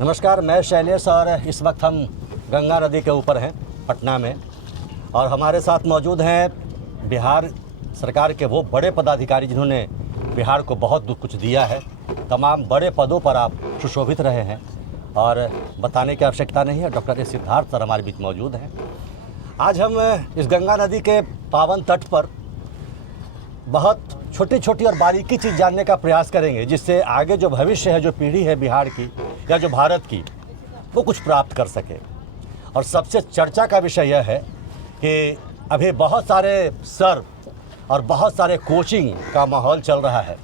नमस्कार, मैं शैलेश और इस वक्त हम गंगा नदी के ऊपर हैं पटना में, और हमारे साथ मौजूद हैं बिहार सरकार के वो बड़े पदाधिकारी जिन्होंने बिहार को बहुत कुछ दिया है। तमाम बड़े पदों पर आप सुशोभित रहे हैं और बताने की आवश्यकता नहीं है। डॉक्टर एस सिद्धार्थ सर हमारे बीच मौजूद हैं। आज हम इस गंगा नदी के पावन तट पर बहुत छोटी छोटी और बारीकी चीज़ जानने का प्रयास करेंगे, जिससे आगे जो भविष्य है, जो पीढ़ी है बिहार की या जो भारत की, वो कुछ प्राप्त कर सके। और सबसे चर्चा का विषय यह है कि अभी बहुत सारे सर और बहुत सारे कोचिंग का माहौल चल रहा है,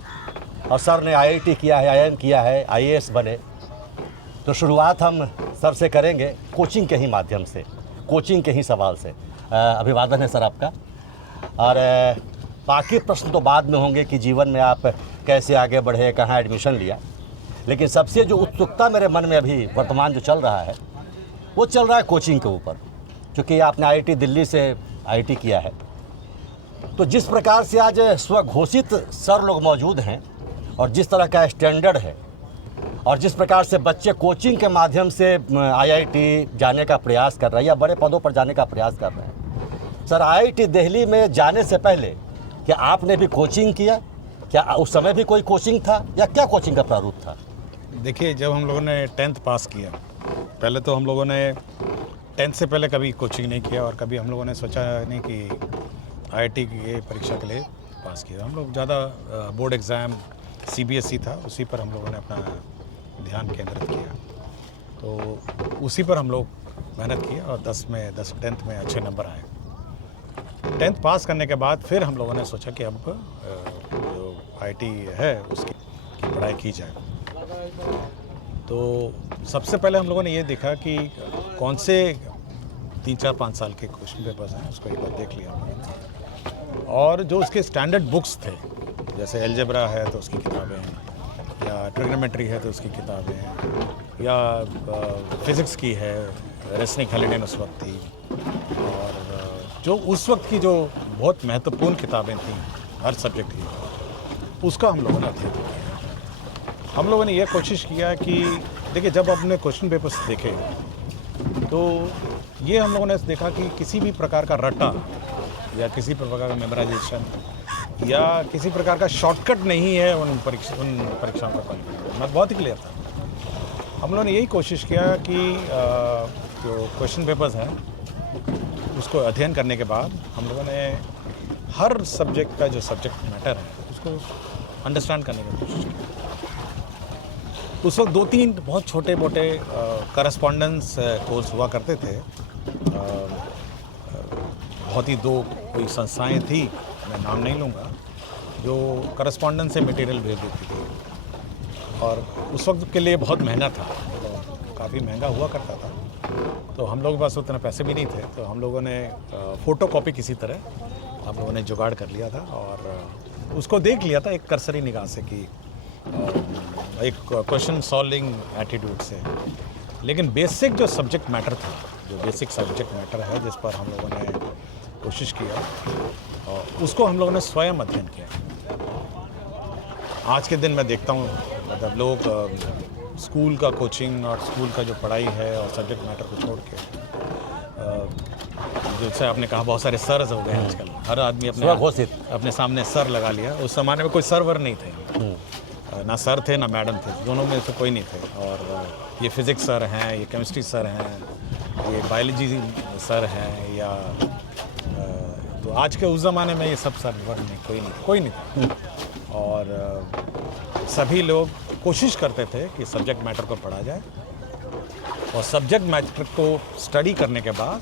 और सर ने IIT किया है, IIM किया है, IAS बने। तो शुरुआत हम सर से करेंगे कोचिंग के ही माध्यम से, कोचिंग के ही सवाल से। अभिवादन है सर आपका। और बाकी प्रश्न तो बाद में होंगे कि जीवन में आप कैसे आगे बढ़े, कहाँ एडमिशन लिया। लेकिन सबसे जो उत्सुकता मेरे मन में अभी वर्तमान जो चल रहा है, वो चल रहा है कोचिंग के ऊपर। क्योंकि आपने IIT दिल्ली से IIT किया है, तो जिस प्रकार से आज स्वघोषित सर लोग मौजूद हैं और जिस तरह का स्टैंडर्ड है, और जिस प्रकार से बच्चे कोचिंग के माध्यम से IIT जाने का प्रयास कर रहे हैं या बड़े पदों पर जाने का प्रयास कर रहे हैं। सर, IIT दिल्ली में जाने से पहले क्या आपने भी कोचिंग किया? क्या उस समय भी कोई कोचिंग था या क्या कोचिंग का प्रारूप था? देखिए, जब हम लोगों ने 10th पास किया, पहले तो हम लोगों ने 10th से पहले कभी कोचिंग नहीं किया और कभी हम लोगों ने सोचा नहीं कि IIT की परीक्षा के लिए पास किया। हम लोग ज़्यादा बोर्ड एग्ज़ाम CBSE था, उसी पर हम लोगों ने अपना ध्यान केंद्रित किया। तो उसी पर हम लोग मेहनत की और 10th में अच्छे नंबर आए। 10th पास करने के बाद फिर हम लोगों ने सोचा कि अब जो IIT है उसकी पढ़ाई की जाए। तो सबसे पहले हम लोगों ने ये देखा कि कौन से 3, 4, 5 साल के क्वेश्चन पेपर्स हैं, उसको एक बार देख लिया हम लोगों ने। और जो उसके स्टैंडर्ड बुक्स थे, जैसे एल्जेब्रा है तो उसकी किताबें हैं, या ट्रिग्नोमेट्री है तो उसकी किताबें हैं, या फिज़िक्स की है, रेसनिक हॉलिडे उस वक्त थी, और जो उस वक्त की जो बहुत महत्वपूर्ण किताबें थीं हर सब्जेक्ट की, उसका हम लोगों ने अध्ययन किया। हम लोगों ने यह कोशिश किया कि देखिए, जब अपने क्वेश्चन पेपर्स देखे तो ये हम लोगों ने देखा कि किसी भी प्रकार का रटा या किसी प्रकार का मेमोराइजेशन या किसी प्रकार का शॉर्टकट नहीं है उन परीक्षाओं का क्वालिफाई। मैं बहुत ही क्लियर था। हम लोगों ने यही कोशिश किया कि जो क्वेश्चन पेपर्स हैं उसको अध्ययन करने के बाद हम लोगों ने हर सब्जेक्ट का जो सब्जेक्ट मैटर है उसको अंडरस्टैंड करने की कोशिश की। उस वक्त 2-3 बहुत छोटे मोटे करस्पॉन्डेंस कोर्स हुआ करते थे। बहुत ही 2 कोई संस्थाएं थी, मैं नाम नहीं लूँगा, जो करस्पॉन्डेंस से मटेरियल भेज देती थी, और उस वक्त के लिए बहुत महंगा था, काफ़ी महंगा हुआ करता था। तो हम लोगों के पास उतने पैसे भी नहीं थे, तो हम लोगों ने फ़ोटोकॉपी किसी तरह हम लोगों ने जुगाड़ कर लिया था और उसको देख लिया था एक करसरी निगाह से कि एक क्वेश्चन सॉल्विंग एटीट्यूड से। लेकिन बेसिक जो सब्जेक्ट मैटर था, जो बेसिक सब्जेक्ट मैटर है जिस पर हम लोगों ने कोशिश किया, उसको हम लोगों ने स्वयं अध्ययन किया। आज के दिन मैं देखता हूँ मतलब लोग स्कूल का कोचिंग और स्कूल का जो पढ़ाई है और सब्जेक्ट मैटर को छोड़ के, जैसे आपने कहा बहुत सारे सर्स हो गए आजकल, हर आदमी अपने सामने सर लगा लिया। उस ज़माने में कोई सर्वर नहीं थे, ना सर थे ना मैडम थे, दोनों में से कोई नहीं थे। और ये फिज़िक्स सर हैं, ये केमिस्ट्री सर हैं, ये बायोलॉजी सर हैं, या तो आज के उस ज़माने में ये सब सर वर्ग नहीं, कोई नहीं था। और सभी लोग कोशिश करते थे कि सब्जेक्ट मैटर को पढ़ा जाए और सब्जेक्ट मैटर को स्टडी करने के बाद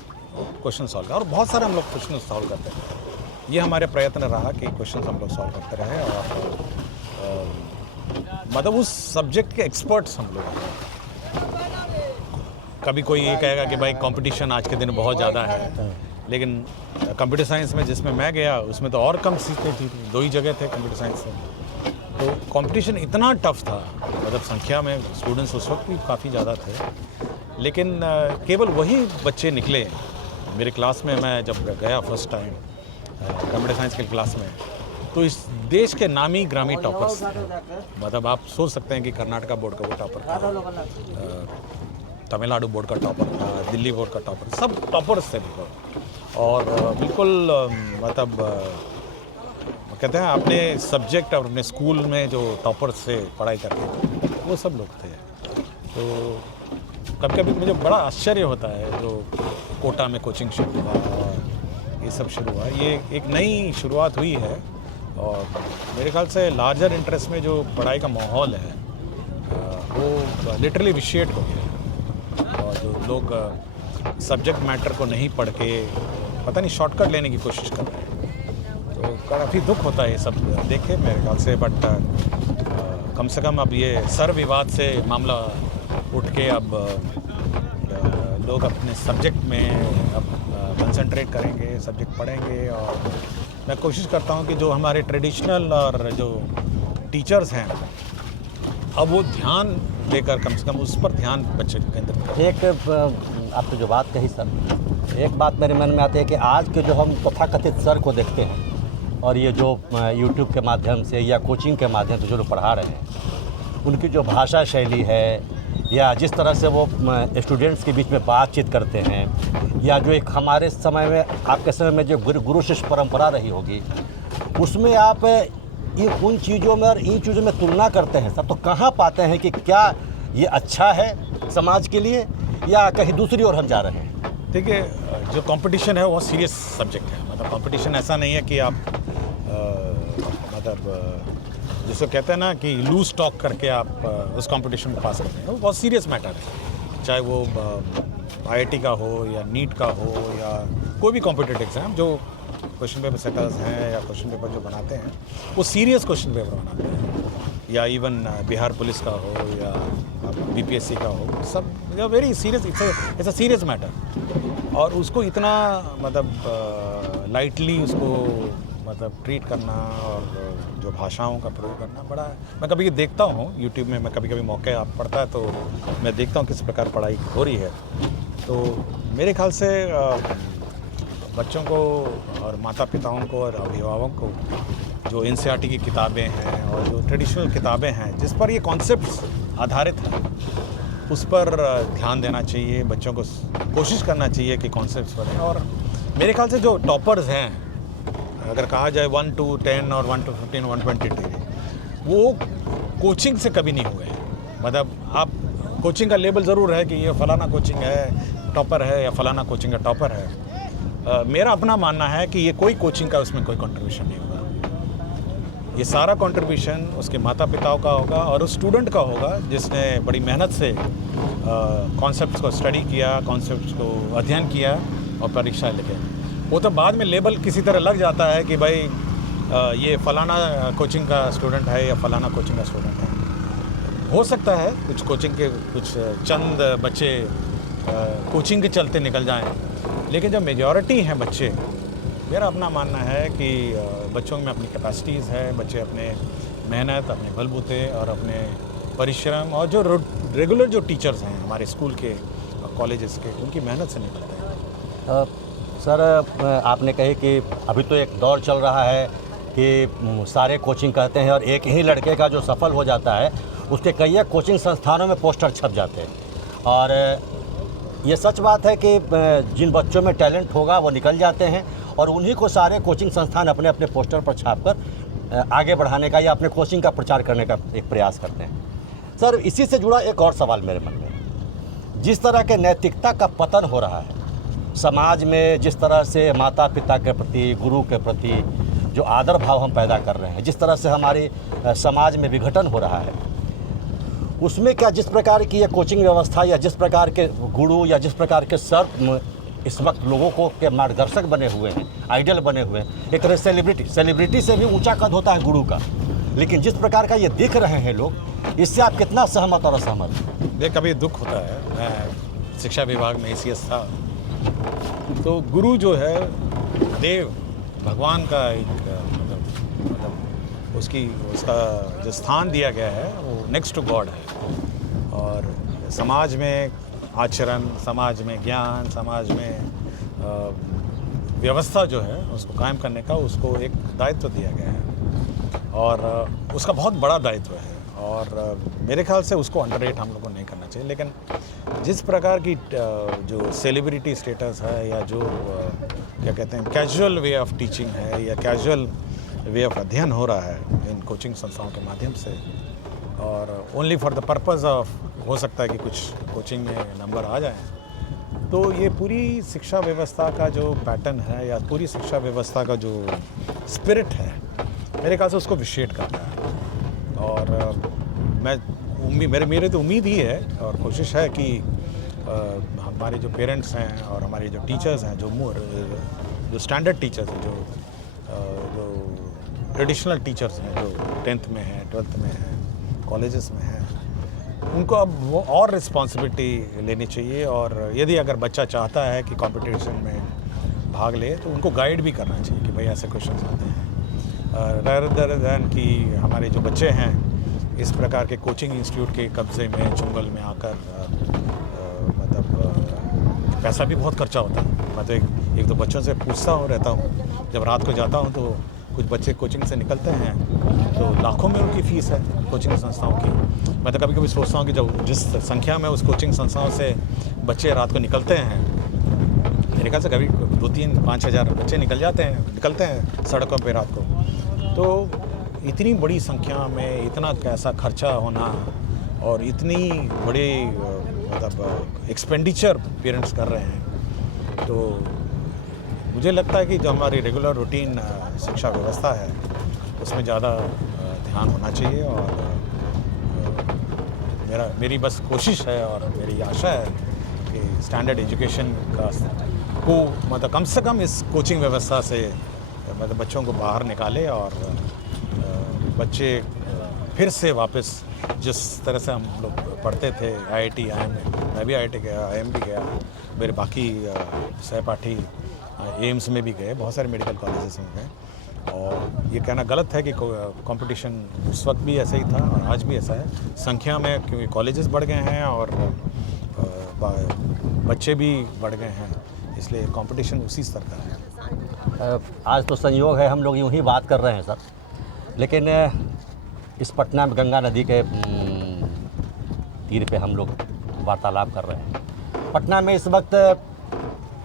क्वेश्चन सॉल्व कर, और बहुत सारे हम लोग क्वेश्चन सॉल्व करते थे। ये हमारे प्रयत्न रहा कि क्वेश्चन हम लोग सॉल्व करते रहे, और मतलब उस सब्जेक्ट के एक्सपर्ट्स हम लोग। कभी कोई ये कहेगा कि भाई कंपटीशन आज के दिन बहुत ज़्यादा है, लेकिन कंप्यूटर साइंस में जिसमें मैं गया उसमें तो और कम सीटें थी, 2 ही जगह थे कंप्यूटर साइंस में। तो कंपटीशन इतना टफ था, मतलब संख्या में स्टूडेंट्स उस वक्त भी काफ़ी ज़्यादा थे, लेकिन केवल वही बच्चे निकले मेरे क्लास में। मैं जब गया फर्स्ट टाइम कंप्यूटर साइंस के क्लास में, तो इस देश के नामी ग्रामी टॉपर्स हैं। मतलब आप सोच सकते हैं कि कर्नाटका बोर्ड का वो टॉपर था, तमिलनाडु बोर्ड का टॉपर था, दिल्ली बोर्ड का टॉपर, सब टॉपर्स थे बिल्कुल। और बिल्कुल मतलब कहते हैं अपने सब्जेक्ट और अपने स्कूल में जो टॉपर्स से पढ़ाई करते थे वो सब लोग थे। तो कभी कभी मुझे बड़ा आश्चर्य होता है जो कोटा में कोचिंग शुरू हुआ और ये सब शुरू हुआ, ये एक नई शुरुआत हुई है। और मेरे ख्याल से लार्जर इंटरेस्ट में जो पढ़ाई का माहौल है वो लिटरली विशिएट हो गया है। और जो लोग सब्जेक्ट मैटर को नहीं पढ़ के पता नहीं शॉर्टकट लेने की कोशिश कर रहे हैं, तो काफ़ी दुख होता है ये सब देखे मेरे ख्याल से। बट कम से कम अब ये सर विवाद से मामला उठ के अब लोग अपने सब्जेक्ट में अब कंसंट्रेट करेंगे, सब्जेक्ट पढ़ेंगे। और मैं कोशिश करता हूँ कि जो हमारे ट्रेडिशनल और जो टीचर्स हैं अब वो ध्यान देकर कम से कम उस पर ध्यान बच्चे केंद्रित करें। एक आपने जो बात कही सर, एक बात मेरे मन में आती है कि आज के जो हम तथाकथित सर को देखते हैं और ये जो यूट्यूब के माध्यम से या कोचिंग के माध्यम से जो लोग पढ़ा रहे हैं, उनकी जो भाषा शैली है या जिस तरह से वो स्टूडेंट्स के बीच में बातचीत करते हैं, या जो एक हमारे समय में आपके समय में जो गुरु शिष्य परंपरा रही होगी, उसमें आप ये उन चीज़ों में और इन चीज़ों में तुलना करते हैं सब, तो कहाँ पाते हैं कि क्या ये अच्छा है समाज के लिए या कहीं दूसरी ओर हम जा रहे हैं? देखिए, जो कंपटीशन है वो सीरियस सब्जेक्ट है। मतलब कंपटीशन ऐसा नहीं है कि आप मतलब जिसको कहते हैं ना कि लूज टॉक करके आप उस कंपटीशन को पास करते हैं, वो बहुत सीरियस मैटर है। चाहे वो IIT का हो या नीट का हो या कोई भी कॉम्पिटिटिव एग्ज़ाम, जो क्वेश्चन पेपर सेटर्स हैं या क्वेश्चन पेपर जो बनाते हैं वो सीरियस क्वेश्चन पेपर बनाते हैं। या इवन बिहार पुलिस का हो या BPSC का हो, सब very serious, it's a serious matter. और उसको इतना मतलब लाइटली उसको मतलब ट्रीट करना और जो भाषाओं का प्रयोग करना बड़ा, मैं कभी देखता हूँ यूट्यूब में, मैं कभी कभी मौके आप पड़ता है तो मैं देखता हूँ किस प्रकार पढ़ाई हो रही है। तो मेरे ख्याल से बच्चों को और माता पिताओं को और अभिभावकों को जो NCERT की किताबें हैं और जो ट्रेडिशनल किताबें हैं जिस पर ये कॉन्सेप्ट्स आधारित हैं, उस पर ध्यान देना चाहिए। बच्चों को कोशिश करना चाहिए कि कॉन्सेप्ट्स पढ़ें। और मेरे ख्याल से जो टॉपर्स हैं, अगर कहा जाए 1 to 10 और 1 to 15, 120 डिग्री, वो कोचिंग से कभी नहीं हुए। मतलब आप कोचिंग का लेबल ज़रूर है कि ये फलाना कोचिंग है टॉपर है या फलाना कोचिंग का टॉपर है। मेरा अपना मानना है कि ये कोई कोचिंग का उसमें कोई कंट्रीब्यूशन नहीं होगा। ये सारा कंट्रीब्यूशन उसके माता पिताओं का होगा और उस स्टूडेंट का होगा जिसने बड़ी मेहनत से कॉन्सेप्ट्स को स्टडी किया, कॉन्सेप्ट्स को अध्ययन किया और परीक्षा लिखे। वो तो बाद में लेबल किसी तरह लग जाता है कि भाई ये फलाना कोचिंग का स्टूडेंट है या फलाना कोचिंग का स्टूडेंट है। हो सकता है कुछ कोचिंग के कुछ चंद बच्चे कोचिंग के चलते निकल जाएं, लेकिन जब मेजॉरिटी हैं बच्चे, मेरा अपना मानना है कि बच्चों में अपनी कैपेसिटीज़ है, बच्चे अपने मेहनत, अपने बलबूते और अपने परिश्रम और जो रेगुलर जो टीचर्स हैं हमारे स्कूल के कॉलेजेस के, उनकी मेहनत से निकलते हैं। सर आपने कही कि अभी तो एक दौर चल रहा है कि सारे कोचिंग करते हैं और एक ही लड़के का जो सफल हो जाता है उसके कई कोचिंग संस्थानों में पोस्टर छप जाते हैं। और ये सच बात है कि जिन बच्चों में टैलेंट होगा वो निकल जाते हैं और उन्हीं को सारे कोचिंग संस्थान अपने अपने पोस्टर पर छापकर आगे बढ़ाने का या अपने कोचिंग का प्रचार करने का एक प्रयास करते हैं। सर इसी से जुड़ा एक और सवाल मेरे मन में, जिस तरह के नैतिकता का पतन हो रहा है समाज में, जिस तरह से माता पिता के प्रति, गुरु के प्रति जो आदर भाव हम पैदा कर रहे हैं, जिस तरह से हमारे समाज में विघटन हो रहा है, उसमें क्या जिस प्रकार की ये कोचिंग व्यवस्था या जिस प्रकार के गुरु या जिस प्रकार के सर इस वक्त लोगों को के मार्गदर्शक बने हुए हैं, आइडल बने हुए हैं, एक तरह सेलिब्रिटी से भी ऊंचा कद होता है गुरु का, लेकिन जिस प्रकार का ये दिख रहे हैं लोग, इससे आप कितना सहमत और असहमत? ये कभी दुख होता है। मैं शिक्षा विभाग में ACS था, तो गुरु जो है देव भगवान का एक मतलब उसका जो स्थान दिया गया है वो नेक्स्ट टू गॉड है। और समाज में आचरण, समाज में ज्ञान, समाज में व्यवस्था जो है उसको कायम करने का उसको एक दायित्व दिया गया है। और उसका बहुत बड़ा दायित्व है और मेरे ख्याल से उसको अंडररेट हम लोगों को नहीं करना चाहिए। लेकिन जिस प्रकार की जो सेलिब्रिटी स्टेटस है या जो क्या कहते हैं कैजुअल वे ऑफ टीचिंग है या कैजुअल वे ऑफ अध्ययन हो रहा है इन कोचिंग संस्थाओं के माध्यम से और only for the purpose of हो सकता है कि कुछ कोचिंग में नंबर आ जाएं, तो ये पूरी शिक्षा व्यवस्था का जो पैटर्न है या पूरी शिक्षा व्यवस्था का जो स्पिरिट है मेरे ख्याल से उसको विशेड करता है। और मेरे तो उम्मीद ही है और कोशिश है कि हमारे जो पेरेंट्स हैं और हमारे जो टीचर्स हैं जो स्टैंडर्ड टीचर्स हैं जो ट्रेडिशनल टीचर्स हैं जो 10th में हैं 12th में हैं कॉलेजेस में हैं, उनको अब वो और रिस्पॉन्सिबिलिटी लेनी चाहिए और यदि अगर बच्चा चाहता है कि कंपटीशन में भाग ले तो उनको गाइड भी करना चाहिए कि भाई ऐसे क्वेश्चंस आते हैं rather than कि हमारे जो बच्चे हैं इस प्रकार के कोचिंग इंस्टीट्यूट के कब्जे में चुंगल में आकर मतलब पैसा भी बहुत खर्चा होता है। मैं तो एक दो बच्चों से पूछता रहता हूँ जब रात को जाता हूँ तो कुछ बच्चे कोचिंग से निकलते हैं तो लाखों में उनकी फ़ीस है कोचिंग संस्थाओं की। मैं तो कभी कभी सोचता हूँ कि जब जिस संख्या में उस कोचिंग संस्थाओं से बच्चे रात को निकलते हैं, मेरे ख्याल से कभी 2-3-5 हज़ार बच्चे निकलते हैं सड़कों पे रात को, तो इतनी बड़ी संख्या में इतना कैसा खर्चा होना और इतनी बड़ी मतलब एक्सपेंडिचर पेरेंट्स कर रहे हैं, तो मुझे लगता है कि जो हमारी रेगुलर रूटीन शिक्षा व्यवस्था है उसमें ज़्यादा ध्यान होना चाहिए। और मेरी बस कोशिश है और मेरी आशा है कि स्टैंडर्ड एजुकेशन को मतलब कम से कम इस कोचिंग व्यवस्था से मतलब बच्चों को बाहर निकाले और बच्चे फिर से वापस जिस तरह से हम लोग पढ़ते थे IIT IIM में, मैं भी IIT गया, IIM भी गया, मेरे बाकी सहपाठी एम्स में भी गए, बहुत सारे मेडिकल कॉलेजेस में गए। और ये कहना गलत है कि कंपटीशन उस वक्त भी ऐसा ही था और आज भी ऐसा है, संख्या में क्योंकि कॉलेजेस बढ़ गए हैं और बच्चे भी बढ़ गए हैं, इसलिए कंपटीशन उसी स्तर का है। आज तो संयोग है हम लोग यूं ही बात कर रहे हैं सर, लेकिन इस पटना में गंगा नदी के तीर पे हम लोग वार्तालाप कर रहे हैं। पटना में इस वक्त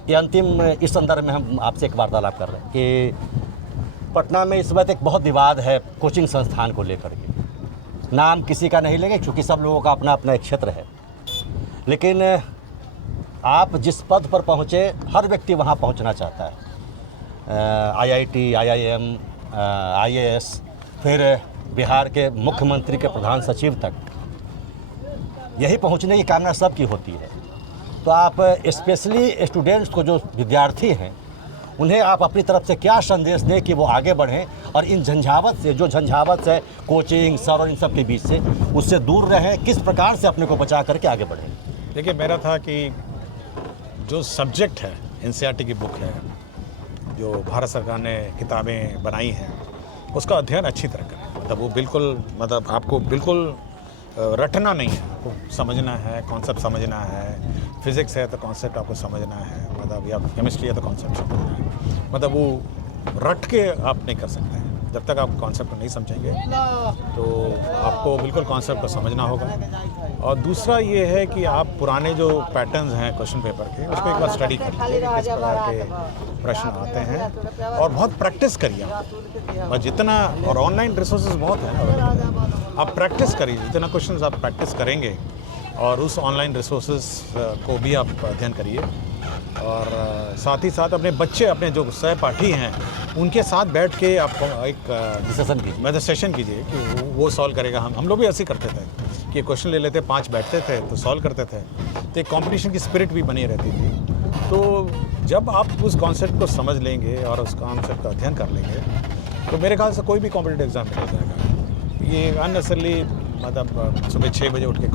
ये अंतिम इस संदर्भ में हम आपसे एक वार्तालाप कर रहे हैं कि पटना में इस वक्त एक बहुत विवाद है कोचिंग संस्थान को लेकर के। नाम किसी का नहीं लेंगे क्योंकि सब लोगों का अपना अपना एक क्षेत्र है, लेकिन आप जिस पद पर पहुँचे हर व्यक्ति वहाँ पहुँचना चाहता है। IIT IIM IAS फिर बिहार के मुख्यमंत्री के प्रधान सचिव तक, यही पहुंचने की कामना सबकी होती है। तो आप स्पेशली स्टूडेंट्स को, जो विद्यार्थी हैं, उन्हें आप अपनी तरफ से क्या संदेश दें कि वो आगे बढ़ें और इन झंझावत से, जो झंझावत है कोचिंग सर और इन सब के बीच से, उससे दूर रहें, किस प्रकार से अपने को बचा करके आगे बढ़ें? देखिए, मेरा था कि जो सब्जेक्ट है NCERT की बुक है, जो भारत सरकार ने किताबें बनाई हैं, उसका अध्ययन अच्छी तरह करें। मतलब वो बिल्कुल मतलब आपको बिल्कुल रटना नहीं है, आपको समझना है, कॉन्सेप्ट समझना है। फिज़िक्स है तो कॉन्सेप्ट आपको समझना है, मतलब या केमिस्ट्री है तो कॉन्सेप्ट समझना है। मतलब वो रट के आप नहीं कर सकते हैं। जब तक आप कॉन्सेप्ट को नहीं समझेंगे तो आपको बिल्कुल कॉन्सेप्ट को समझना होगा। और दूसरा ये है कि आप पुराने जो पैटर्न्स हैं क्वेश्चन पेपर के, उसको एक बार स्टडी कर लीजिए कि किस प्रकार के प्रश्न आते हैं और बहुत प्रैक्टिस करिए। और जितना, और ऑनलाइन रिसोर्सेज बहुत हैं, आप प्रैक्टिस करिए। जितना क्वेश्चन आप प्रैक्टिस करेंगे और उस ऑनलाइन रिसोर्सेज को भी आप अध्ययन करिए। और साथ ही साथ अपने बच्चे, अपने जो सहपाठी हैं, उनके साथ बैठ के आप एक सेशन कीजिए कि वो सॉल्व करेगा। हम लोग भी ऐसे करते थे कि क्वेश्चन ले लेते, 5 बैठते थे तो सॉल्व करते थे, तो एक कॉम्पिटिशन की स्पिरिट भी बनी रहती थी। तो जब आप उस कॉन्सेप्ट को समझ लेंगे और उस कॉन्सेप्ट का अध्ययन कर लेंगे तो मेरे ख्याल से कोई भी कॉम्पिटिटिव एग्ज़ाम निकल जाएगा। ये अननेसेसरली मतलब सुबह 6 बजे उठ के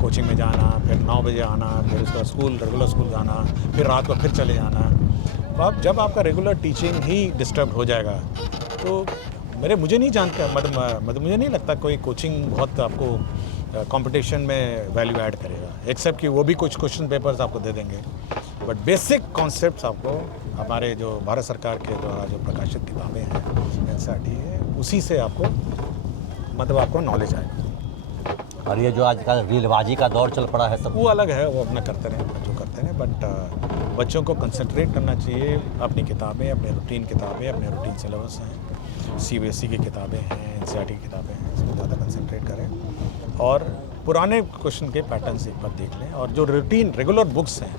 कोचिंग में जाना, फिर 9 बजे आना, फिर उसका रेगुलर स्कूल जाना, फिर रात को फिर चले जाना। तो अब जब आपका रेगुलर टीचिंग ही डिस्टर्ब हो जाएगा तो मुझे नहीं जानता, मतलब मुझे नहीं लगता कोई कोचिंग बहुत आपको कंपटीशन में वैल्यू ऐड करेगा, एक्सेप्ट कि वो भी कुछ क्वेश्चन पेपर्स आपको दे देंगे। बट बेसिक कॉन्सेप्ट्स आपको हमारे जो भारत सरकार के द्वारा जो प्रकाशित किताबें हैं NCERT है, उसी से आपको मतलब आपको नॉलेज आएगा। और ये जो आजकल रीलबाजी का दौर चल पड़ा है सब, वो अलग है, वो अपना करते रहें जो करते हैं, बट बच्चों को कंसंट्रेट करना चाहिए अपनी किताबें, अपने रूटीन किताबें, अपने रूटीन सिलेबस हैं, CBSE की किताबें हैं, NCERT की किताबें हैं, इसमें ज़्यादा कंसंट्रेट करें और पुराने क्वेश्चन के पैटर्न्स एक बार देख लें और जो रूटीन रेगुलर बुक्स हैं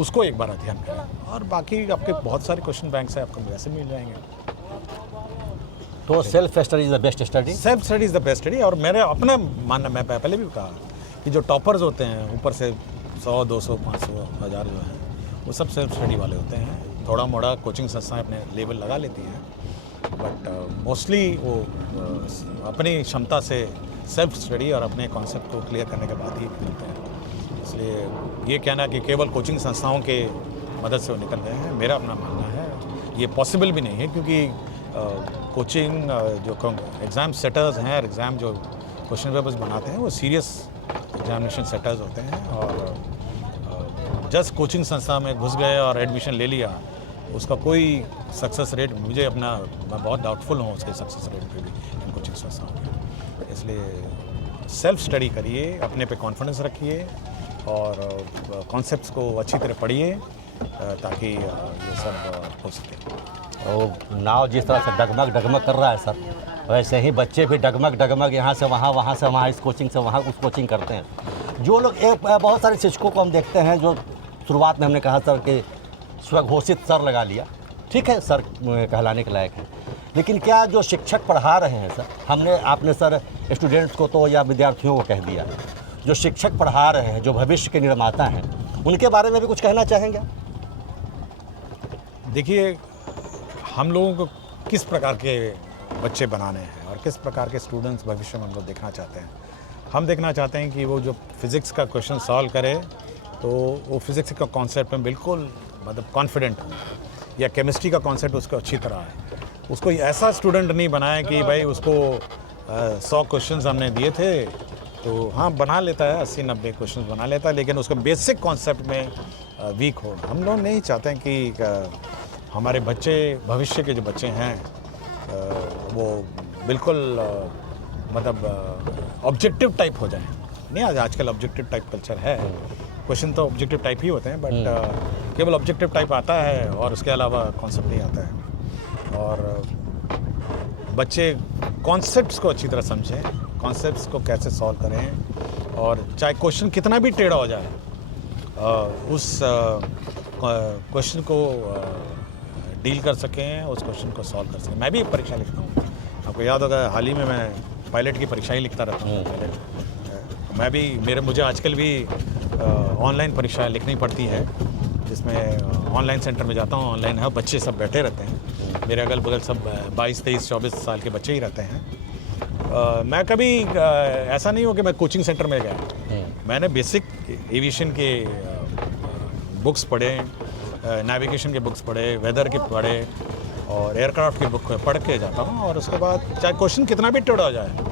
उसको एक बार अध्ययन करें और बाकी आपके बहुत सारे क्वेश्चन बैंक्स हैं, आपको वैसे मिल जाएंगे। तो self study is the best study. Self study is the best study. और मेरा अपना मानना, मैं पहले भी कहा कि जो टॉपर्स होते हैं ऊपर से 100, 200, 500, 1000 जो हैं वो सब सेल्फ स्टडी वाले होते हैं। थोड़ा मोड़ा कोचिंग संस्थाएं अपने लेवल लगा लेती हैं, बट मोस्टली वो अपनी क्षमता से सेल्फ स्टडी और अपने कॉन्सेप्ट को क्लियर करने के बाद ही मिलते हैं। इसलिए ये कहना कि केवल कोचिंग संस्थाओं के मदद से वो निकल गए हैं, मेरा अपना मानना है ये पॉसिबल भी नहीं है, क्योंकि कोचिंग जो एग्ज़ाम सेटर्स हैं, एग्ज़ाम जो क्वेश्चन पेपर्स बनाते हैं वो सीरियस एग्जामिनेशन सेटर्स होते हैं और जस्ट कोचिंग संस्था में घुस गए और एडमिशन ले लिया, उसका कोई सक्सेस रेट मुझे अपना, मैं बहुत डाउटफुल हूँ उसके सक्सेस रेट पे भी इन कोचिंग संस्थाओं में। इसलिए सेल्फ स्टडी करिए, अपने पे कॉन्फिडेंस रखिए और कॉन्सेप्ट्स को अच्छी तरह पढ़िए ताकि ये सब हो सके। और नाव जिस तरह से डगमग डगमग कर रहा है सर, वैसे ही बच्चे भी डगमग डगमग यहाँ से वहाँ, वहाँ से वहाँ, इस कोचिंग से वहाँ, उस कोचिंग करते हैं। जो लोग बहुत सारे शिक्षकों को हम देखते हैं जो शुरुआत में हमने कहा सर कि स्वघोषित सर लगा लिया, ठीक है सर कहलाने के लायक है, लेकिन क्या जो शिक्षक पढ़ा रहे हैं सर, आपने सर स्टूडेंट्स को तो या विद्यार्थियों को कह दिया, जो शिक्षक पढ़ा रहे हैं, जो भविष्य के निर्माता हैं, उनके बारे में भी कुछ कहना चाहेंगे? देखिए, हम लोगों को किस प्रकार के बच्चे बनाने हैं और किस प्रकार के स्टूडेंट्स भविष्य में हम लोग देखना चाहते हैं। हम देखना चाहते हैं कि वो जो फिज़िक्स का क्वेश्चन सॉल्व करे तो वो फिज़िक्स का कॉन्सेप्ट में बिल्कुल मतलब कॉन्फिडेंट हो, या केमिस्ट्री का कॉन्सेप्ट उसको अच्छी तरह है। उसको ऐसा स्टूडेंट नहीं बनाए कि भाई उसको 100 क्वेश्चन हमने दिए थे तो हाँ बना लेता है, 80-90 क्वेश्चन बना लेता है, लेकिन उसको बेसिक कॉन्सेप्ट में वीक हो। हम लोग नहीं चाहते हैं कि हमारे बच्चे, भविष्य के जो बच्चे हैं वो बिल्कुल मतलब ऑब्जेक्टिव टाइप हो जाए। नहीं, आजकल ऑब्जेक्टिव टाइप कल्चर है, क्वेश्चन तो ऑब्जेक्टिव टाइप ही होते हैं, बट केवल ऑब्जेक्टिव टाइप आता है और उसके अलावा कॉन्सेप्ट नहीं आता है। और बच्चे कॉन्सेप्ट्स को अच्छी तरह समझें, कॉन्सेप्ट्स को कैसे सॉल्व करें, और चाहे क्वेश्चन कितना भी टेढ़ा हो जाए उस क्वेश्चन को डील कर सकें, उस क्वेश्चन को सॉल्व कर सकें। मैं भी परीक्षा लिखता हूँ, आपको याद होगा हाल ही में मैं पायलट की परीक्षा ही लिखता रहता हूँ। मैं भी मुझे आजकल भी ऑनलाइन परीक्षा लिखनी पड़ती है, जिसमें ऑनलाइन सेंटर में जाता हूँ, ऑनलाइन है, बच्चे सब बैठे रहते हैं, मेरे अगल बगल सब 22, 23, 24 साल के बच्चे ही रहते हैं। मैं कभी ऐसा नहीं हो कि मैं कोचिंग सेंटर में गया, मैंने बेसिक एविएशन के बुक्स पढ़े, नेविगेशन के बुक्स पढ़े, वेदर के पढ़े और एयरक्राफ्ट की बुक पढ़ के जाता हूँ, और उसके बाद चाहे क्वेश्चन कितना भी टेढ़ा हो जाए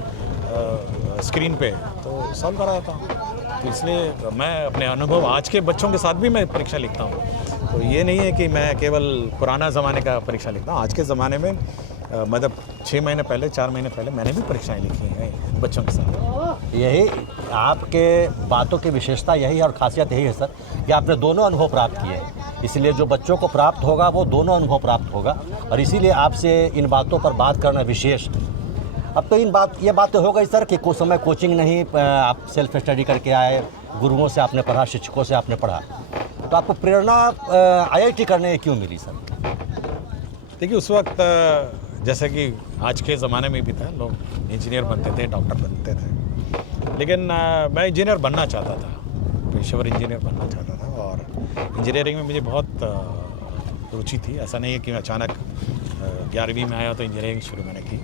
स्क्रीन पे तो सॉल्व करा जाता हूँ। तो इसलिए मैं अपने अनुभव, आज के बच्चों के साथ भी मैं परीक्षा लिखता हूँ, तो ये नहीं है कि मैं केवल पुराना ज़माने का परीक्षा लिखता हूँ। आज के ज़माने में मतलब 6 महीने पहले, 4 महीने पहले मैंने भी परीक्षाएँ लिखी हैं बच्चों के साथ। यही आपके बातों की विशेषता यही है और ख़ासियत यही है सर कि आपने दोनों अनुभव प्राप्त किए, इसलिए जो बच्चों को प्राप्त होगा वो दोनों अनुभव प्राप्त होगा, और इसीलिए आपसे इन बातों पर बात करना विशेष। अब तो ये बात तो हो गई सर कि कुछ समय कोचिंग नहीं, आप सेल्फ स्टडी करके आए, गुरुओं से आपने पढ़ा, शिक्षकों से आपने पढ़ा, तो आपको प्रेरणा IIT करने क्यों मिली सर? देखिए, उस वक्त जैसे कि आज के ज़माने में भी था, लोग इंजीनियर बनते थे, डॉक्टर बनते थे, लेकिन मैं इंजीनियर बनना चाहता था, पेशेवर इंजीनियर बनना चाहता था, और इंजीनियरिंग में मुझे बहुत रुचि थी। ऐसा नहीं है कि मैं अचानक 11वीं में आया तो इंजीनियरिंग शुरू मैंने की।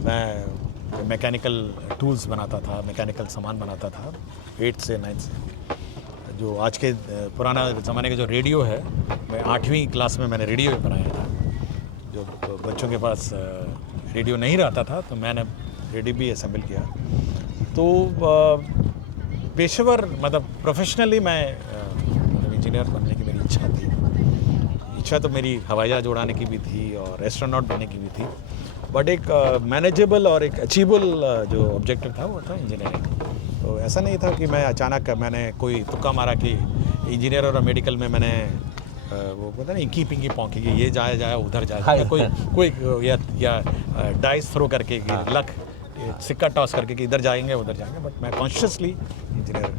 मैं मैकेनिकल टूल्स बनाता था, मैकेनिकल सामान बनाता था 8th से 9th से। जो आज के पुराना ज़माने का जो रेडियो है, मैं 8वीं क्लास में मैंने रेडियो बनाया था। जो बच्चों के पास रेडियो नहीं रहता था तो मैंने रेडियो भी असेंबल किया। तो पेशेवर मतलब प्रोफेशनली मैं मतलब इंजीनियर बनने की मेरी इच्छा थी। इच्छा तो मेरी हवाई जहाज उड़ाने की भी थी और एस्ट्रोनॉट बनने की भी थी, बट एक मैनेजेबल और एक अचीवेबल जो ऑब्जेक्टिव था वो था इंजीनियरिंग। तो ऐसा नहीं था कि मैं अचानक मैंने कोई तुक्का मारा कि इंजीनियर और मेडिकल में मैंने वो पता नहीं इंकी पिंकी पौंकी कि ये जाए उधर जाए, कोई या डाइस थ्रो करके कि लक सिक्का टॉस करके कि इधर जाएंगे उधर जाएंगे, बट मैं कॉन्शियसली इंजीनियर